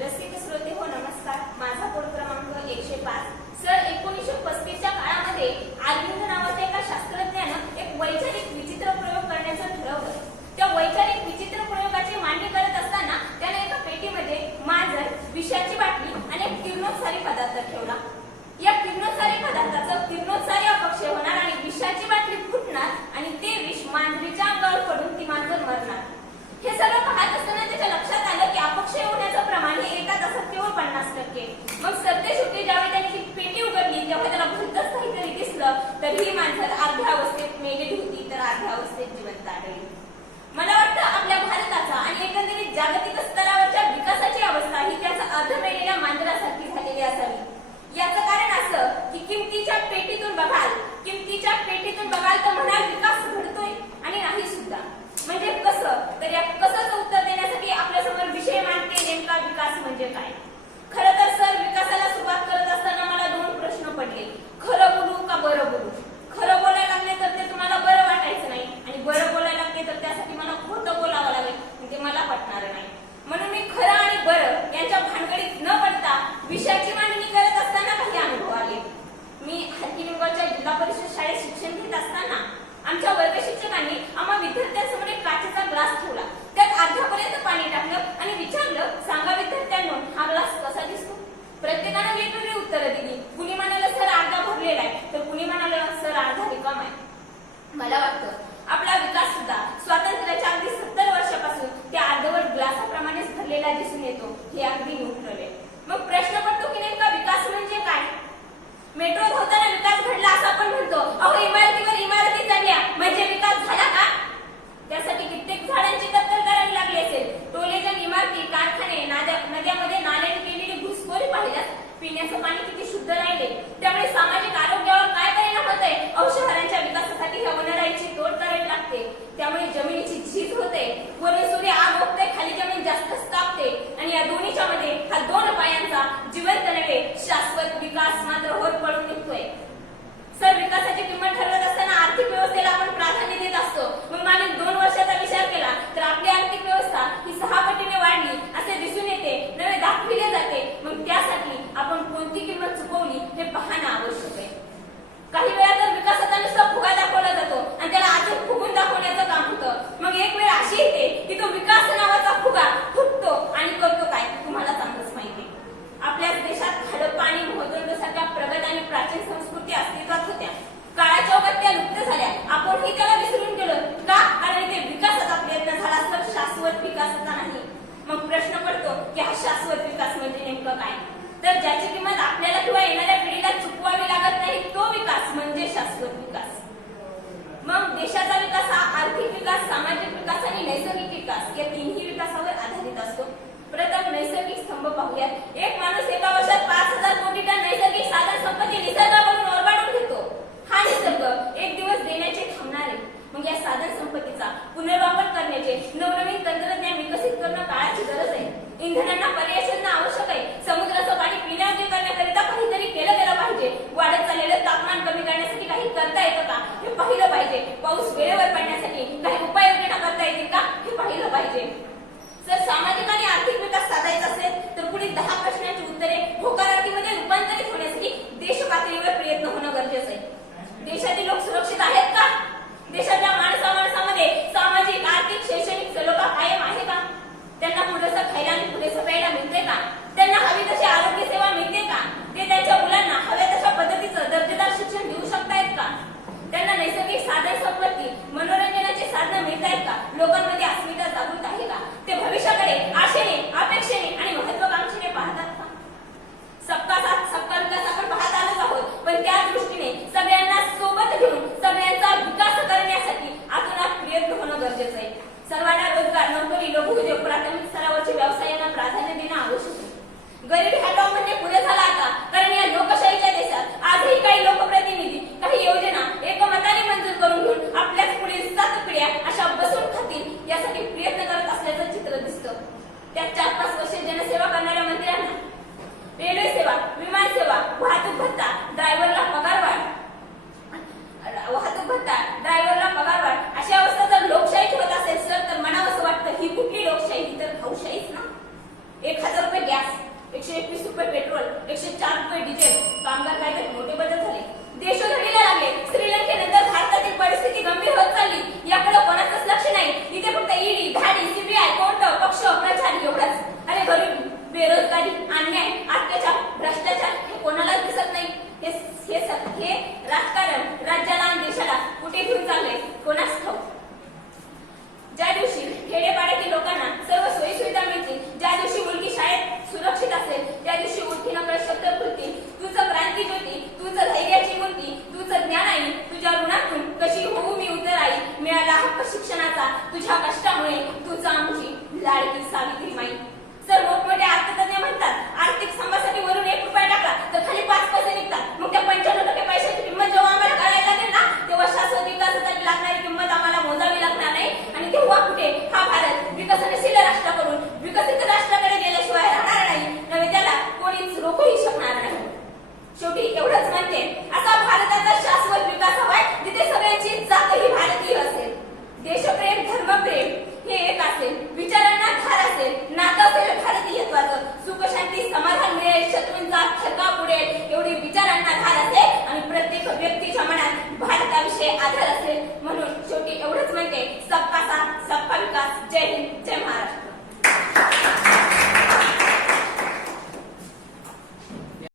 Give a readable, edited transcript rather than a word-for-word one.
रसिक श्रोते हो नमस्कार. माझा कोड क्रमांक 105. सर 1935 च्या काळामध्ये आर्विंद नावाच्या एका शास्त्रज्ञानं एक वैचारिक विचित्र प्रयोग करण्याचं ठरवलं. त्या वैचारिक विचित्र प्रयोगाची मांडणी करत असताना त्याने एका पेटीमध्ये मांजर, विषाची बाटली आणि एक किरणोत्सारी पदार्थ ठेवला. या किरणोत्सारी पदार्थाचं किरणोत्सारी अपक्षय होणार आणि विषाची बाटली फुटणार आणि ते विष मांजरीच्या अंगावर पडून ती मांजर मरणार. हे सगळं पाहत असताना त्याच्या लक्षात आलं की अपक्षय होण्याचं प्रमाण हे एका तासात केवळ 50%. मग सरते शेवटी ज्यावेळी त्याने ती पेटी उघडली तेव्हा त्याला भलतंच काहीतरी दिसलं. तर ही माणसं अर्ध्या अवस्थेत मेलेली होती तर अर्ध्या अवस्थेत जिवंत आढळली. मला वाटतं आपल्या भारताचा आणि एकंदरीत जागतिक स्तरावरच्या विकासाची अवस्था ही त्याचा अर्ध मेलेल्या मांजरासारखी झालेली असावी. याचं कारण असं की किमतीच्या पेटीतून बघाल तर म्हणाल विकास घडतोय आणि नाही सुद्धा. म्हणजे कसं? तर या कसाचं उत्तर देण्यासाठी आपल्या समोर विषय मांडते नेमका विकास म्हणजे काय. खरं तर सर विकासाला सुरुवात करत असताना मला 2 प्रश्न पडले. खरं बोलू का बरं बोलू? खरं बोलायला लागले तर ते तुम्हाला बरं वाटायचं नाही आणि बरं बोलायला लागले तर त्यासाठी मला खोटं बोलावं लागेल ते मला पटणार नाही. म्हणून मी खरं आणि बरं यांच्या भानगडीत न पडता विषयाची मांडणी करत असताना काही अनुभव आले. मी हरकिलिंगाच्या जिल्हा परिषद शाळेत शिक्षण घेत असताना आमच्या वर्ग शिक्षकांनी आम्हा विद्यार्थ्यांसमोर एक काचेचा ग्लास ठेवला. त्यात अर्ध्यापर्यंत पाणी टाकलं आणि विचारलं, सांगा विद्यार्थ्यांनो हा ग्लास कसा दिसतो? प्रत्येकानं वेगवेगळी उत्तरं दिली. कुणी म्हणालं सर अर्धा भरलेला आहे तर कुणी म्हणालं सर अर्धा रिकामा आहे. मला वाटतं आपला विकास सुद्धा स्वातंत्र्याच्या अगदी 70 वर्षापासून त्या अर्धवट ग्लासाप्रमाणेच भरलेला दिसून येतो हे अगदी न्यूट्रल आहे. मग प्रश्न पडतो की नेमका विकास म्हणजे काय? मेट्रो धावताना विकास घडला असं आपण म्हणतो. अहो इमारतीवर इमारती चढल्या म्हणजे विकास झाला का? त्यासाठी कित्येक झाडांची कत्तल करावी लागली असेल. टोलेजन इमारती, कारखाने, नद्यामध्ये नाल्यांनी केलेली घुसखोरी पाहिल्यास पिण्याचं पाणी किती शुद्ध राहिले. त्यामुळे सामाजिक आरोग्यावर काय परिणाम होत आहे? अहो शहरांच्या विकासासाठी ह्या वनराईची तोड करावी लागते. त्यामुळे जमिनीची झीज होते. वरून सूर्य आग ओकते, खाली जमीन जास्तच तापते आणि या दोन्हीच्या मध्ये हा 2 पायांचा जिवंत नव्हे शाश्वत विकास मात्र होत पडून निघतोय. सर विकासाची किंमत ठरवत असताना आर्थिक व्यवस्थेला आपण प्राधान्य देत असतो. मग मागील 2 वर्षाचा विचार केला तर आपली आर्थिक व्यवस्था ही 6 पटीने वाढली असे दिसून येते, नव्हे दाखविले जाते. मग त्यासाठी आपण कोणती किंमत चुकवली हे पाहणं आवश्यक आहे. काही वेळा तर विकासाचा नुसता फुगा दाखवला जातो आणि त्याला अजून फुगून दाखवण्याचं काम होतं. मग एक वेळ अशी येते की तो विकास नावाचा फुगा फुटतो आणि करतो काय तुम्हाला चांगलंच माहिती. आपल्या देशात हडप्पा आणि मोहनजोदडोसारख्या प्रगत आणि प्राचीन संस्कृती अस्तित्वात होत्या. काळाच्या ओघात त्या लुप्त झाल्या. आपणही त्याला विसरून गेलो का? कारण इथे विकासाचा प्रयत्न झाला तर शाश्वत विकासाचा नाही. मग प्रश्न पडतो की हा शाश्वत विकास म्हणजे नेमकं काय? तर ज्याची किंमत आपल्याला किंवा येणाऱ्या पिढीला चुकवावी लागत नाही तो विकास म्हणजे शाश्वत विकास. मग देशाचा विकास हा आर्थिक विकास, सामाजिक विकास आणि नैसर्गिक विकास या 3ही विकासावर आधारित असतो. प्रथम नैसर्गिक स्तंभ पाहूयात. एक माणूस एका वर्षात 5000 कोटी टन नैसर्गिक साधन संपत्ती निसर्गाकडून ओरबाडून घेतो. हा निसर्ग एक दिवस देण्याचे थांबणार आहे. मग या साधन संपत्तीचा पुनर्वापर करण्याचे नवनवीन तंत्रज्ञान विकसित करणं काळाची गरज आहे. इंधनांना पर्याय शोधणं आवश्यक आहे. समुद्राचं पाणी पिण्यायोग्य करण्याकरिता काहीतरी केलं गेलं पाहिजे. वाढत चाललेलं तापमान कमी करण्यासाठी काही करता येतं का हे पाहिलं पाहिजे. पाऊस वेळेवर पडण्यासाठी काही उपाययोजना करता येतील का हे पाहिलं पाहिजे. जर सामाजिक आणि आर्थिक विकास साधायचा असेल तर पुढील 10 प्रश्नांची उत्तरे होकारार्थीमध्ये रूपांतरित होण्यासाठी देश पातळीवर प्रयत्न होणं गरजेचं आहे. देशातील लोक सुरक्षित आहेत का? देशाच्या माणसामध्ये सामाजिक, आर्थिक, शैक्षणिक सलोखा कायम आहे का? त्यांना पुरेसं खायला आणि पुरेसं प्यायला मिळते का? त्यांना हवी तशी आरोग्य सेवा मिळते का? ते त्यांच्या मुलांना हव्या तशा पद्धतीचं दर्जेदार शिक्षण देऊ शकतायत का? त्यांना नैसर्गिक साधन संपत्ती, मनोरंजनाची साधनं मिळतायत का? लोकांमध्ये अस्मिता जागृत आहे का? ते भविष्याकडे आशेने, अपेक्षेने आणि महत्वाकांक्षेने पाहतात का? सबका साथ सबका विकास आपण पाहत आलोच आहोत, पण त्या दृष्टीने सगळ्यांना सोबत घेऊन सगळ्यांचा विकास करण्यासाठी आतोनात प्रयत्न होणं गरजेचं आहे. सर्वांना रोजगार, नोकरी, लघुउद्योग, प्राथमिक स्तरावरच्या व्यवसायांना प्राधान्य देणं आवश्यक आहे. गरीबी हटाव म्हणजे पुढे झाला आता, कारण या लोकशाहीच्या देशात आजही काही लोकप्रतिनिधी काही योजना एकमताने मंजूर करून घेऊन आपल्याच पुढील 7 पिढ्या अशा बसून खातील यासाठी प्रयत्न करत असल्याचं चित्र दिसतं. त्या 4-5 वर्षे जनसेवा करणाऱ्या मंत्र्यांना रेल्वे सेवा, विमान सेवा, वाहतूक भत्ता, ड्रायव्हरला पगारवाढ अशी अवस्था जर लोकशाहीत होत असेल सर तर म्हणावं असं वाटतं ही कुठली लोकशाही? ही तर भाऊशाहीच ना. 1000 रुपये गॅस, 121 रुपये पेट्रोल, 104 रुपये डिझेल, कामगार कायद्यात मोठे बदल